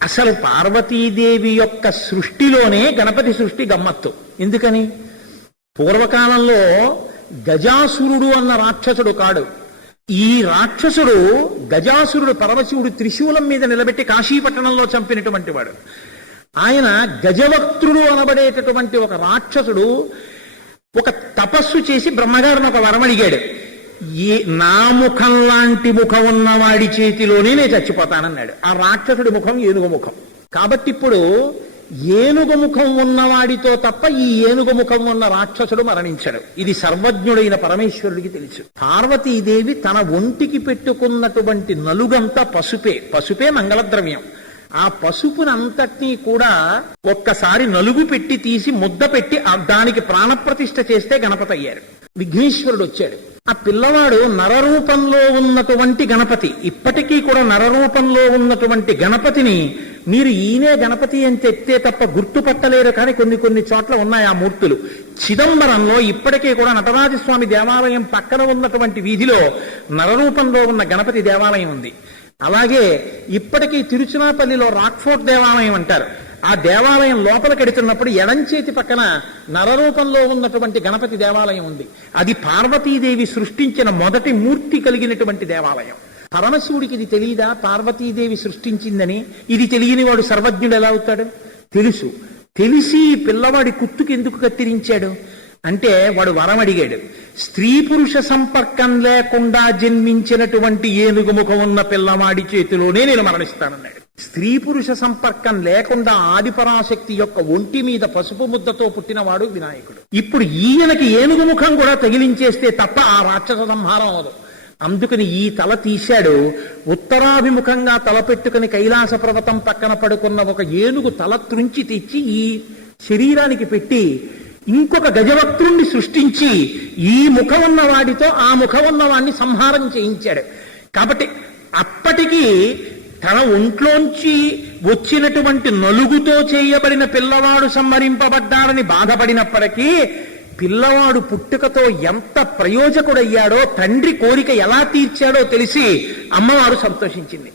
అసలు పార్వతీదేవి యొక్క సృష్టిలోనే గణపతి సృష్టి గమ్మత్తు. ఎందుకని? పూర్వకాలంలో గజాసురుడు అన్న రాక్షసుడు కాడు. ఈ రాక్షసుడు గజాసురుడు పరమశివుడు త్రిశూలం మీద నిలబెట్టి కాశీపట్టణంలో చంపినటువంటి వాడు. ఆయన గజవక్త్రుడు అనబడేటటువంటి ఒక రాక్షసుడు ఒక తపస్సు చేసి బ్రహ్మగారిని ఒక వరం అడిగాడు. నా ముఖం లాంటి ముఖం ఉన్నవాడి చేతిలోనే నేను చచ్చిపోతానన్నాడు. ఆ రాక్షసుడి ముఖం ఏనుగు ముఖం. కాబట్టి ఇప్పుడు ఏనుగు ముఖం ఉన్నవాడితో తప్ప ఈ ఏనుగు ముఖం ఉన్న రాక్షసుడు మరణించడు. ఇది సర్వజ్ఞుడైన పరమేశ్వరుడికి తెలుసు. పార్వతీదేవి తన ఒంటికి పెట్టుకున్నటువంటి నలుగంతా పసుపే మంగళద్రవ్యం. ఆ పసుపునంతటినీ కూడా ఒక్కసారి నలుగు పెట్టి తీసి ముద్ద పెట్టి దానికి ప్రాణప్రతిష్ఠ చేస్తే గణపతి అయ్యారు. విఘ్నేశ్వరుడు వచ్చాడు. ఆ పిల్లవాడు నరరూపంలో ఉన్నటువంటి గణపతి. ఇప్పటికీ కూడా నరరూపంలో ఉన్నటువంటి గణపతిని మీరు ఈయనే గణపతి అని చెప్తే తప్ప గుర్తుపట్టలేరు. కానీ కొన్ని చోట్ల ఉన్నాయి ఆ మూర్తులు. చిదంబరంలో ఇప్పటికీ కూడా నటరాజస్వామి దేవాలయం పక్కన ఉన్నటువంటి వీధిలో నరరూపంలో ఉన్న గణపతి దేవాలయం ఉంది. అలాగే ఇప్పటికీ తిరుచునాపల్లిలో రాక్ఫోర్ట్ దేవాలయం అంటారు. ఆ దేవాలయం లోపలికి ఎడుతున్నప్పుడు ఎడంచేతి పక్కన నరరూపంలో ఉన్నటువంటి గణపతి దేవాలయం ఉంది. అది పార్వతీదేవి సృష్టించిన మొదటి మూర్తి కలిగినటువంటి దేవాలయం. పరమశివుడికి ఇది తెలియదా పార్వతీదేవి సృష్టించిందని? ఇది తెలియని వాడు సర్వజ్ఞుడు ఎలా అవుతాడు? తెలిసి పిల్లవాడి కుత్తుకి ఎందుకు కత్తిరించాడు అంటే వాడు వరం అడిగాడు. స్త్రీ పురుష సంపర్కం లేకుండా జన్మించినటువంటి ఏనుగు ముఖం ఉన్న పిల్లవాడి చేతిలోనే నేను మరణిస్తానన్నాడు. స్త్రీ పురుష సంపర్కం లేకుండా ఆదిపరాశక్తి యొక్క ఒంటి మీద పసుపు ముద్దతో పుట్టినవాడు వినాయకుడు. ఇప్పుడు ఈయనకి ఏనుగు ముఖం కూడా తగిలించేస్తే తప్ప ఆ రాక్షస సంహారం అవదు. అందుకని ఈ తల తీశాడు. ఉత్తరాభిముఖంగా తల పెట్టుకుని కైలాస పర్వతం పక్కన పడుకున్న ఒక ఏనుగు తల త్రుంచి తెచ్చి ఈ శరీరానికి పెట్టి ఇంకొక గజవక్త్రుణ్ణి సృష్టించి ఈ ముఖం ఉన్న వాడితో ఆ ముఖం ఉన్న వాడిని సంహారం చేయించాడు. కాబట్టి అప్పటికీ తన ఒంట్లోంచి వచ్చినటువంటి నలుగుతో చేయబడిన పిల్లవాడు సంహరింపబడ్డాడని బాధపడినప్పటికీ పిల్లవాడు పుట్టుకతో ఎంత ప్రయోజకుడయ్యాడో, తండ్రి కోరిక ఎలా తీర్చాడో తెలిసి అమ్మవారు సంతోషించింది.